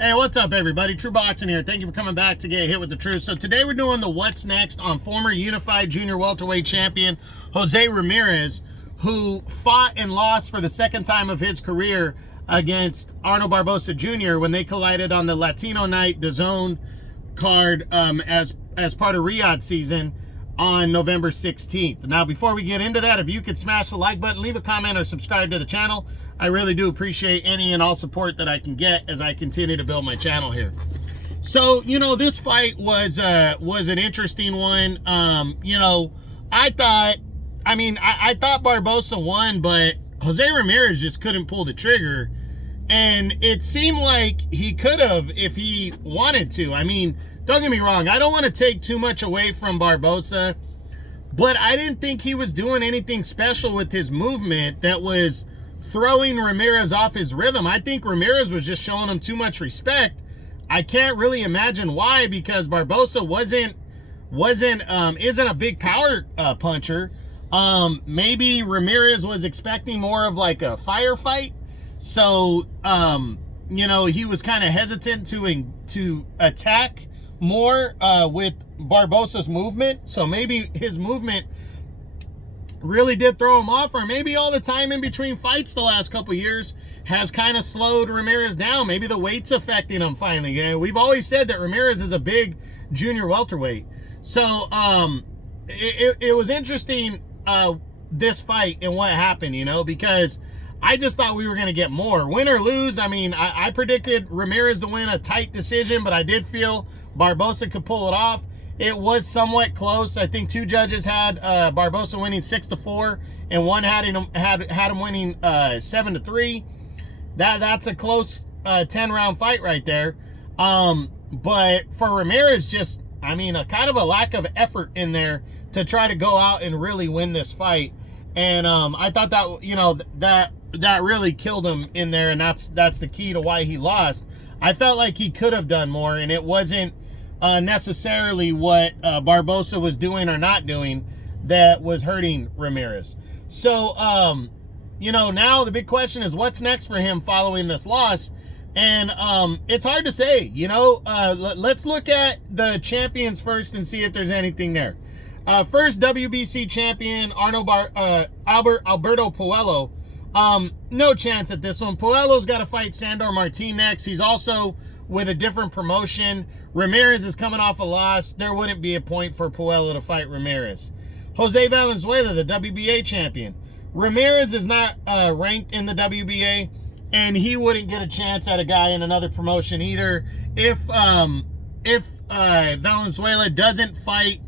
Hey, what's up, everybody? True Boxing here. Thank you for coming back to get hit with the truth. So today we're doing the what's next on former unified junior welterweight champion Jose Ramirez, who fought and lost for the second time of his career against Arnold Barboza Jr. when they collided on the Latino Night DAZN card as part of Riyadh season on November 16th. Now, before we get into that, if you could smash the like button, leave a comment, or subscribe to the channel. I really do appreciate any and all support that I can get as I continue to build my channel here. So, this fight was an interesting one. I thought Barboza won, but Jose Ramirez just couldn't pull the trigger. And it seemed like he could have if he wanted to. I mean, don't get me wrong, I don't want to take too much away from Barboza, but I didn't think he was doing anything special with his movement that was throwing Ramirez off his rhythm. I think Ramirez was just showing him too much respect. I can't really imagine why, because Barboza isn't a big power puncher. Maybe Ramirez was expecting more of like a firefight. So, he was kind of hesitant to attack more with Barboza's movement. So maybe his movement really did throw him off, or maybe all the time in between fights the last couple years has kind of slowed Ramirez down. Maybe the weight's affecting him finally. We've always said that Ramirez is a big junior welterweight. So it was interesting, this fight and what happened, because I just thought we were going to get more. Win or lose, I predicted Ramirez to win a tight decision, but I did feel Barboza could pull it off. It was somewhat close. I think two judges had Barboza winning 6-4, and one had him winning 7-3. That's a close 10-round fight right there. But for Ramirez, just a kind of a lack of effort in there to try to go out and really win this fight. And I thought that that really killed him in there, and that's the key to why he lost. I felt like he could have done more, and it wasn't necessarily what Barboza was doing or not doing that was hurting Ramirez. So, now the big question is what's next for him following this loss. And it's hard to say. Let's look at the champions first and see if there's anything there. First WBC champion, Alberto Puello. No chance at this one. Puello's got to fight Sandor Martin next. He's also with a different promotion. Ramirez is coming off a loss. There wouldn't be a point for Puello to fight Ramirez. Jose Valenzuela, the WBA champion. Ramirez is not ranked in the WBA, and he wouldn't get a chance at a guy in another promotion either. If Valenzuela doesn't fight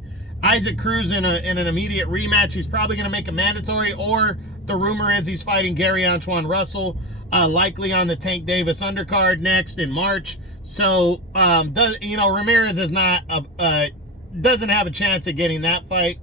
Isaac Cruz in an immediate rematch, he's probably going to make a mandatory, or the rumor is he's fighting Gary Antoine Russell, likely on the Tank Davis undercard next in March. So, Ramirez is doesn't have a chance at getting that fight.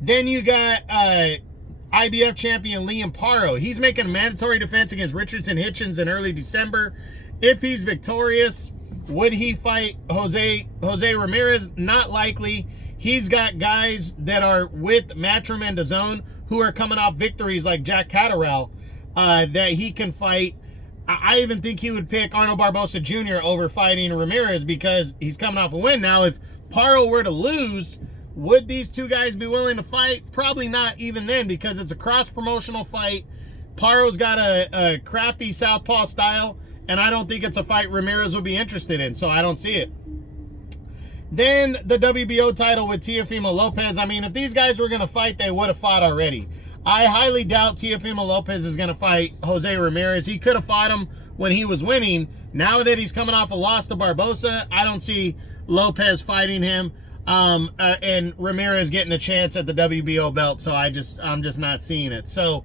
Then you got IBF champion Liam Paro. He's making a mandatory defense against Richardson Hitchens in early December. If he's victorious, would he fight Jose Ramirez? Not likely. He's got guys that are with Matchroom and DAZN who are coming off victories like Jack Catterall that he can fight. I even think he would pick Arnold Barboza Jr. over fighting Ramirez because he's coming off a win. Now, if Paro were to lose, would these two guys be willing to fight? Probably not even then, because it's a cross-promotional fight. Paro's got a crafty southpaw style, and I don't think it's a fight Ramirez would be interested in, so I don't see it. Then the WBO title with Teofimo Lopez. If these guys were going to fight, they would have fought already. I highly doubt Teofimo Lopez is going to fight Jose Ramirez. He could have fought him when he was winning. Now that he's coming off a loss to Barboza, I don't see Lopez fighting him and Ramirez getting a chance at the WBO belt. So I'm just not seeing it. So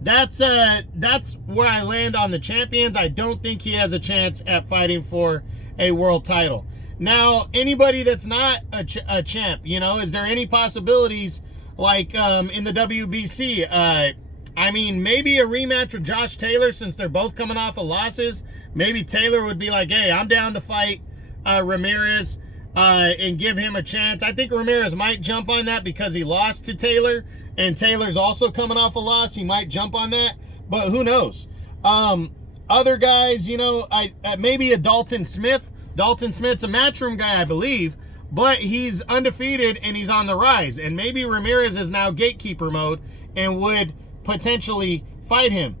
that's where I land on the champions. I don't think he has a chance at fighting for a world title. Now, anybody that's not a champ, is there any possibilities like in the WBC? Maybe a rematch with Josh Taylor, since they're both coming off of losses. Maybe Taylor would be like, hey, I'm down to fight Ramirez and give him a chance. I think Ramirez might jump on that because he lost to Taylor, and Taylor's also coming off a loss. He might jump on that, but who knows? Other guys, you know, maybe a Dalton Smith. Dalton Smith's a Matchroom guy, I believe, but he's undefeated and he's on the rise. And maybe Ramirez is now gatekeeper mode and would potentially fight him.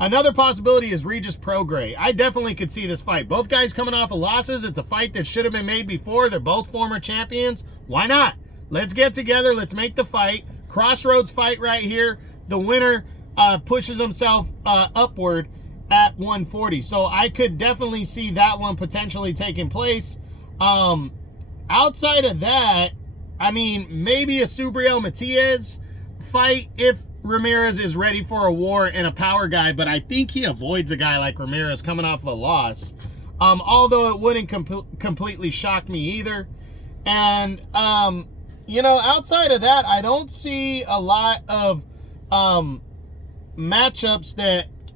Another possibility is Regis Prograis. I definitely could see this fight. Both guys coming off of losses. It's a fight that should have been made before. They're both former champions. Why not? Let's get together. Let's make the fight. Crossroads fight right here. The winner pushes himself upward at 140. So I could definitely see that one potentially taking place. Outside of that, I mean, maybe a Subriel Matias fight if Ramirez is ready for a war and a power guy, but I think he avoids a guy like Ramirez coming off of a loss. Although it wouldn't completely shock me either. And, you know, outside of that, I don't see a lot of matchups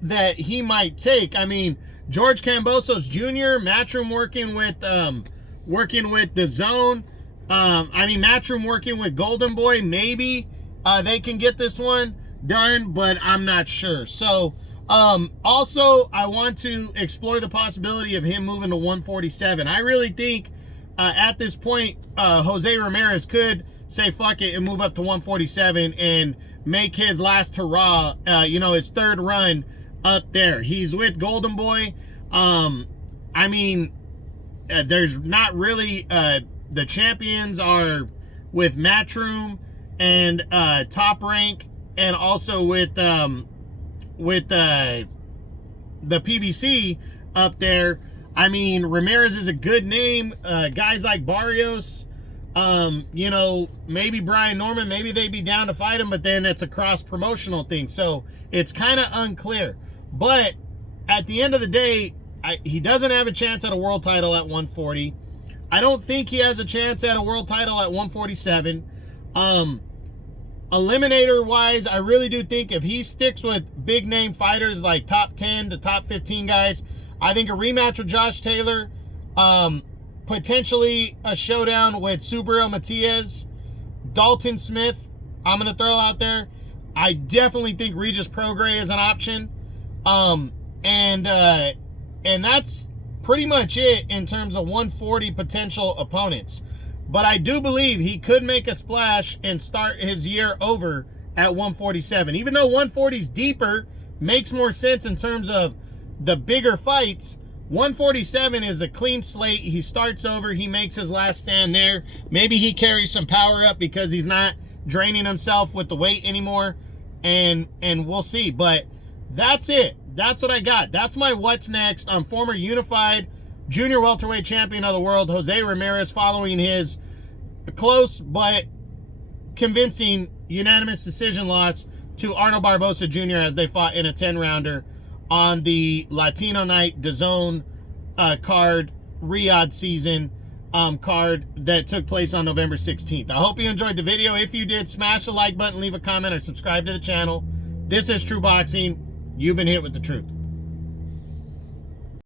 that he might take. I mean, George Kambosos Jr., Matchroom working with the Zone. I mean, Matchroom working with Golden Boy, maybe they can get this one done, but I'm not sure. So, also, I want to explore the possibility of him moving to 147. I really think at this point, Jose Ramirez could say fuck it and move up to 147 and make his last hurrah, you know, his third run up there. He's with Golden Boy. I mean, there's not really, the champions are with Matchroom and Top Rank, and also with the PBC up there. I mean, Ramirez is a good name. Guys like Barrios, you know, maybe Brian Norman, maybe they'd be down to fight him, but then it's a cross-promotional thing. So it's kind of unclear. But at the end of the day, he doesn't have a chance at a world title at 140. I don't think he has a chance at a world title at 147. Eliminator-wise, I really do think if he sticks with big-name fighters like top 10 to top 15 guys, I think a rematch with Josh Taylor, potentially a showdown with Subriel Matias, Dalton Smith, I'm going to throw out there. I definitely think Regis Prograis is an option. And that's pretty much it in terms of 140 potential opponents. But I do believe he could make a splash and start his year over at 147. Even though 140 is deeper, makes more sense in terms of the bigger fights, 147 is a clean slate. He starts over. He makes his last stand there. Maybe he carries some power up because he's not draining himself with the weight anymore. And we'll see. But that's it. That's what I got. That's my what's next on former unified junior welterweight champion of the world, Jose Ramirez, following his close but convincing unanimous decision loss to Arnold Barboza Jr. as they fought in a 10-rounder on the Latino Night DAZN card, Riyadh season card that took place on November 16th. I hope you enjoyed the video. If you did, smash the like button, leave a comment, or subscribe to the channel. This is True Boxing. You've been hit with the truth.